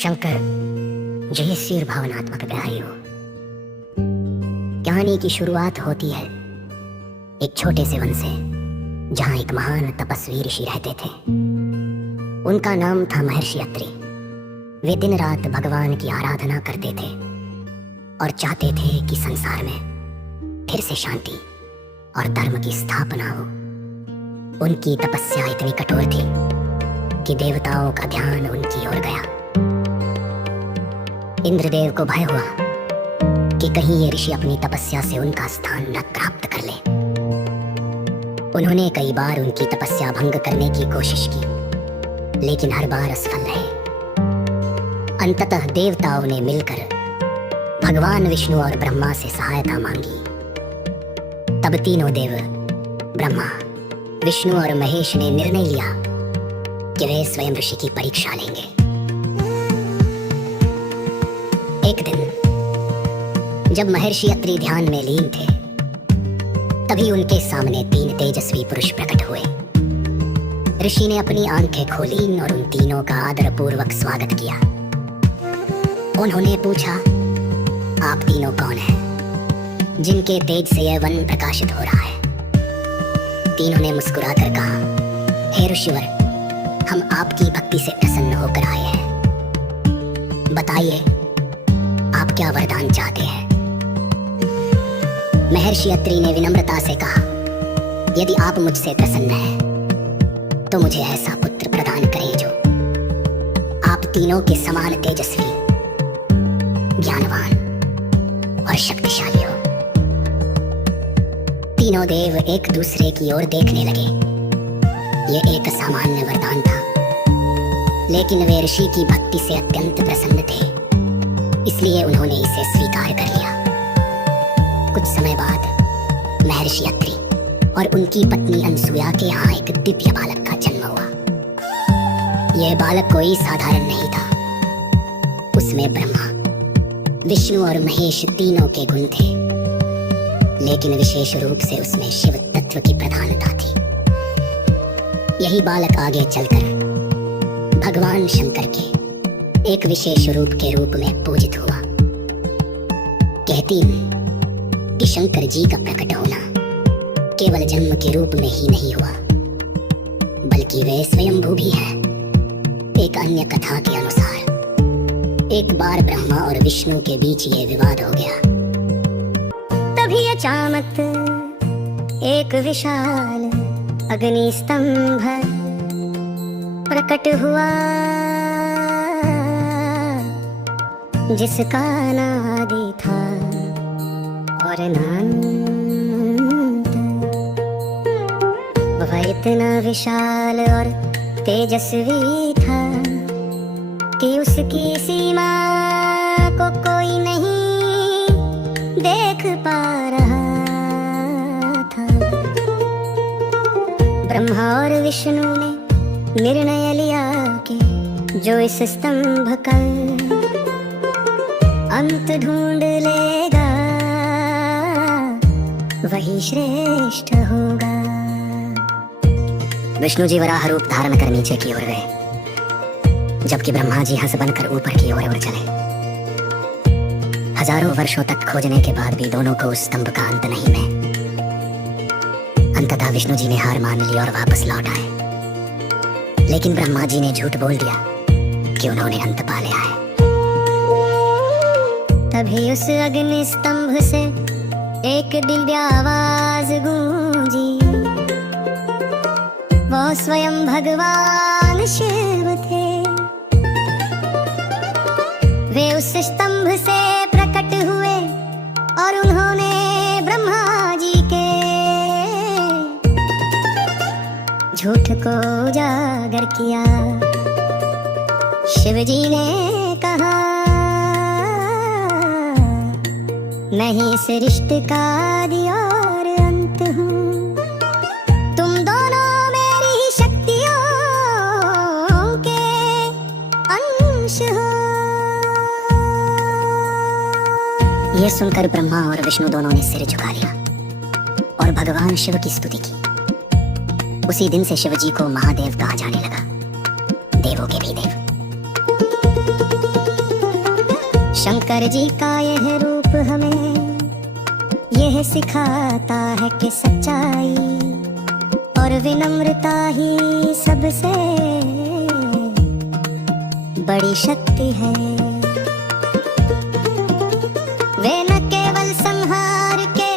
Shankar JC और भावनात्मक गहराई हो। कहानी की शुरुआत होती है एक छोटे से वन से, जहां एक महान तपस्वी ऋषि रहते थे। उनका नाम था महर्षि अत्रि। वे दिन रात भगवान की आराधना करते थे और चाहते थे कि संसार में फिर से शांति और धर्म की स्थापना हो। उनकी तपस्या इतनी कठोर थी कि देवताओं का ध्यान उनकी ओर गया। इंद्रदेव को भय हुआ कि कहीं ये ऋषि अपनी तपस्या से उनका स्थान न प्राप्त कर ले। उन्होंने कई बार उनकी तपस्या भंग करने की कोशिश की, लेकिन हर बार असफल रहे। अंततः देवताओं ने मिलकर भगवान विष्णु और ब्रह्मा से सहायता मांगी। तब तीनों देव ब्रह्मा, विष्णु और महेश ने निर्णय लिया कि वे स्वयं ऋषि की परीक्षा लेंगे। एक दिन जब महर्षि अत्रि ध्यान में लीन थे, तभी उनके सामने 3 तेजस्वी पुरुष प्रकट हुए। ऋषि ने अपनी आंखें खोली और उन तीनों का आदरपूर्वक स्वागत किया। उन्होंने पूछा, आप तीनों कौन हैं जिनके तेज से यह वन प्रकाशित हो रहा है? तीनों ने मुस्कुराकर कहा, हे ऋषिवर, हम आपकी भक्ति से प्रसन्न होकर आए हैं। बताइए, आप क्या वरदान चाहते हैं? महर्षि अत्रि ने विनम्रता से कहा, यदि आप मुझसे प्रसन्न हैं तो मुझे ऐसा पुत्र प्रदान करें जो आप तीनों के समान तेजस्वी, ज्ञानवान और शक्तिशाली हो। तीनों देव एक दूसरे की ओर देखने लगे। यह एक सामान्य वरदान था, लेकिन वे ऋषि की भक्ति से अत्यंत प्रसन्न थे, इसलिए उन्होंने इसे स्वीकार कर लिया। कुछ समय बाद महर्षि अत्रि और उनकी पत्नी अनसुया के यहाँ एक दिव्य बालक का जन्म हुआ। यह बालक कोई साधारण नहीं था। उसमें ब्रह्मा, विष्णु और महेश तीनों के गुण थे, लेकिन विशेष रूप से उसमें शिव तत्व की प्रधानता थी। यही बालक आगे चलकर भगवान शंकर के एक विशेष रूप के रूप में पूजित हुआ। कहती हूं कि शंकर जी का प्रकट होना केवल जन्म के रूप में ही नहीं हुआ, बल्कि वे स्वयंभू भी हैं। एक अन्य कथा के अनुसार एक बार ब्रह्मा और विष्णु के बीच ये विवाद हो गया। तभी अचानक एक विशाल अग्नि स्तंभ प्रकट हुआ, जिसका नादि था और अनंत। वह इतना विशाल और तेजस्वी था कि उसकी सीमा को कोई नहीं देख पा रहा था। ब्रह्मा और विष्णु ने निर्णय लिया कि जो इस स्तंभ का अंत ढूंढ लेगा वही श्रेष्ठ होगा। विष्णु जी वराह रूप धारण कर नीचे की ओर गए, जबकि ब्रह्मा जी हंस बनकर ऊपर की ओर चले। हजारों वर्षों तक खोजने के बाद भी दोनों को उस स्तंभ का अंत नहीं मिला। अंततः विष्णु जी ने हार मान ली और वापस लौट आए, लेकिन ब्रह्मा जी ने झूठ बोल दिया कि उन्होंने अंत पा लिया है। तभी उस अग्नि स्तंभ से एक दिव्य आवाज गूंजी। वो स्वयं भगवान शिव थे। वे उस स्तंभ से प्रकट हुए और उन्होंने ब्रह्मा जी के झूठ को उजागर किया। शिव जी ने कहा, मैं ही इस रिश्ते का आदि और अंत हूँ। तुम दोनों मेरी ही शक्तियों के अंश हो। यह सुनकर ब्रह्मा और विष्णु दोनों ने सिर झुका लिया और भगवान शिव की स्तुति की। उसी दिन से शिव जी को महादेव कहा जाने लगा, देवों के भी देव। शंकर जी का यह रूप हमें यह सिखाता है कि सच्चाई और विनम्रता ही सबसे बड़ी शक्ति है। वे न केवल संहार के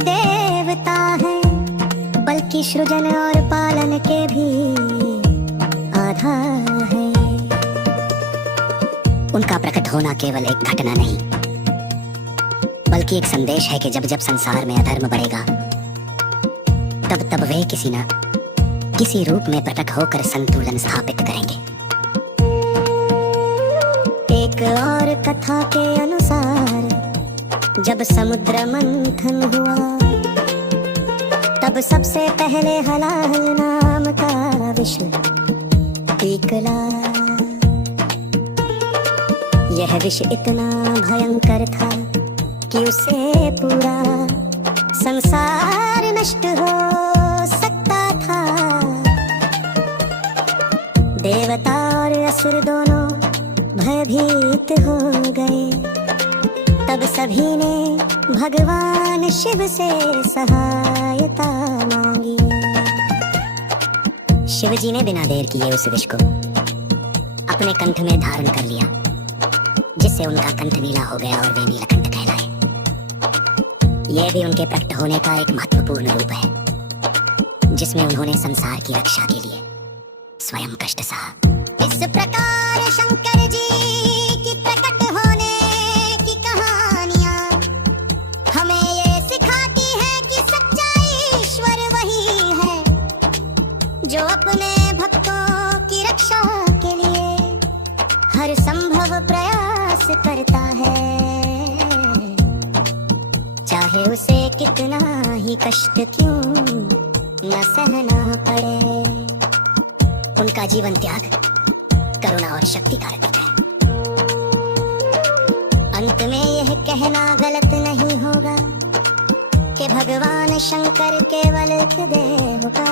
देवता हैं, बल्कि सृजन और पालन के भी आधार है। उनका प्रकट होना केवल एक घटना नहीं, बल्कि एक संदेश है कि जब जब संसार में अधर्म बढ़ेगा, तब तब वे किसी न किसी रूप में प्रकट होकर संतुलन स्थापित करेंगे। एक और कथा के अनुसार जब समुद्र मंथन हुआ, तब सबसे पहले हलाहल नाम का विष निकला। यह विष इतना भयंकर था कि उसे पूरा संसार नष्ट हो सकता था। देवता और असुर दोनों भयभीत हो गए। तब सभी ने भगवान शिव से सहायता मांगी। शिव जी ने बिना देर किए उस विष को अपने कंठ में धारण कर लिया, जिससे उनका कंठ नीला हो गया और वे नीलकंठ कहलाए। यह भी उनके प्रकट होने का एक महत्वपूर्ण रूप है, जिसमें उन्होंने संसार की रक्षा के लिए स्वयं कष्ट सहा। इस प्रकार शंकर जी की प्रकट होने की कहानियां हमें ये सिखाती है कि सच्चा ईश्वर वही है जो अपने भक्तों की रक्षा के लिए हर संभव प्रयास करता है, चाहे उसे कितना ही कष्ट क्यों न सहना पड़े। उनका जीवन त्याग करुणा और शक्ति का प्रतीक है। अंत में यह कहना गलत नहीं होगा कि भगवान शंकर केवल एक देव का